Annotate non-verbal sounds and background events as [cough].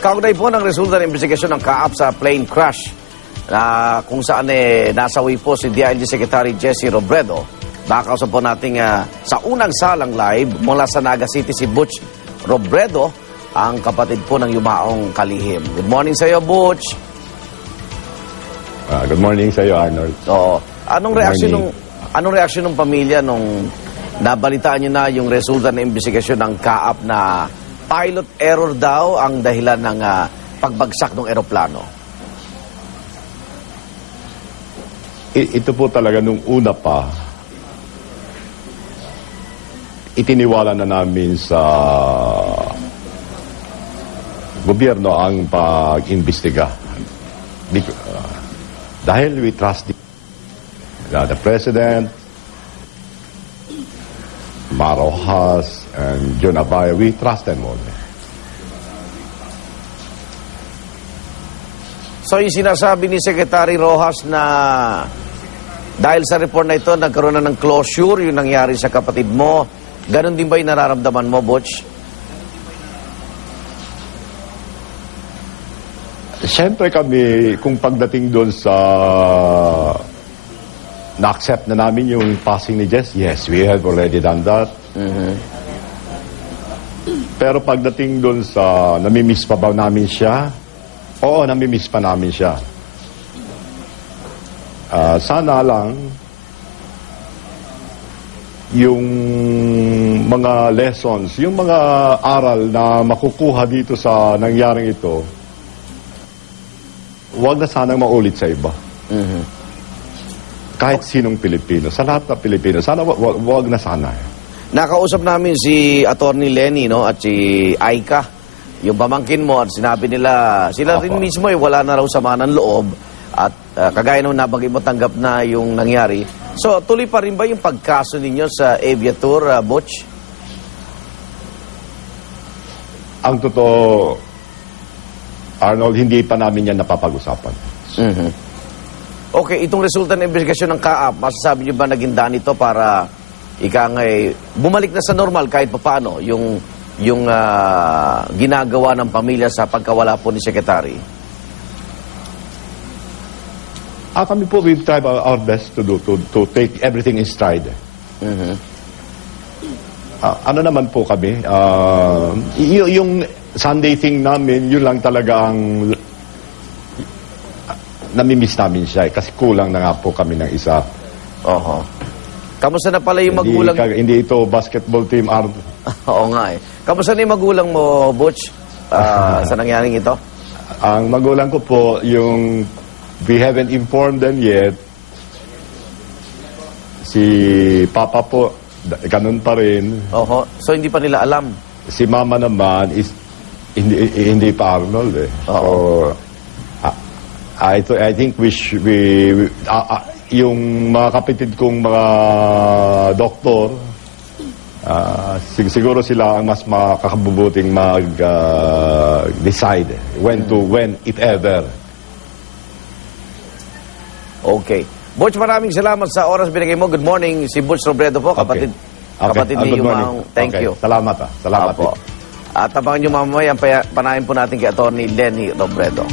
Kaugnay po ng resulta ng investigasyon ng kaap sa plane crash na kung saan eh, nasawi po si DILG Secretary Jesse Robredo. Nakakausap po natin ah, sa unang salang live mula sa Naga City si Butch Robredo, ang kapatid po ng yumaong kalihim. Good morning sa iyo, Butch. Ah, good morning sa iyo, Arnold. So, anong Good reaksyon ng anong reaksyon ng pamilya nung nabalitaan niyo na yung resulta ng investigasyon ng kaap na pilot error daw ang dahilan ng ah, pagbagsak ng eroplano? Ito po talaga nung una pa, itiniwala na namin sa gobyerno ang pag-imbestiga. Ah, dahil we trust the, uh, the President, Marojas, and John Abaya, we trust them all. So yung sinasabi ni Secretary Rojas na dahil sa report na ito, nagkaroon na ng closure yung nangyari sa kapatid mo. Ganon din ba yung nararamdaman mo, Butch? Siyempre kami, kung pagdating doon sa na-accept na namin yung passing ni Jess, yes, we have already done that. Pero pagdating doon sa namimiss pa ba namin siya, oo, namimiss pa namin siya. Ah, sana lang yung mga lessons, yung mga aral na makukuha dito sa nangyaring ito, huwag na sanang maulit sa iba. Kahit sinong Pilipino, sa lahat ng Pilipino, sana wag, wag, wag na sana. Nakausap namin si Attorney Lenny no, at si Aika, yung pamangkin mo at sinabi nila, sila rin Apo. mismo eh, wala na raw sama ng loob at ah, kagaya nung nabanggit mo tanggap na yung nangyari. So tuloy pa rin ba yung pagkaso ninyo sa Aviator, ah, Butch? Ang totoo, Arnold, hindi pa namin yan napapag-usapan. Okay, itong resulta ng investigasyon ng kaap, masasabi niyo ba naging daan ito para ika nga eh, bumalik na sa normal kahit papaano yung yung ah, ginagawa ng pamilya sa pagkawala po ni Secretary? Ah, kami po, we've tried our, our best to do, to, to take everything in stride. Ah, ano naman po kami, ah, y- yung Sunday thing namin, yun lang talaga ang namimiss namin siya eh, kasi kulang na nga po kami ng isa. Oho. Kamusta na pala yung magulang? Hindi, ka- hindi ito basketball team, Arnold. [laughs] Oo nga eh. Kamusta na yung magulang mo, Butch, ah, [laughs] sa nangyaring ito? Ang magulang ko po, yung we haven't informed them yet. Si Papa po, da- ganun pa rin. Oho. So hindi pa nila alam. Si Mama naman is hindi hindi pa Arnold eh. So ah, I th- I think we sh- we, we- ah, ah, yung mga kapitid kong mga doktor ah, sig- siguro sila ang mas makakabubuting mag ah, decide when to when if ever Okay. Butch, maraming salamat sa oras binigay mo. Good morning. Si Butch Robredo po, kapatid, Okay. kapatid Ah, ni morning. Yumang. Thank Okay. you. Salamat ah. Salamat. Apo. At abangan nyo mamaya ang panahin po natin kay Atty. Lenny Robredo.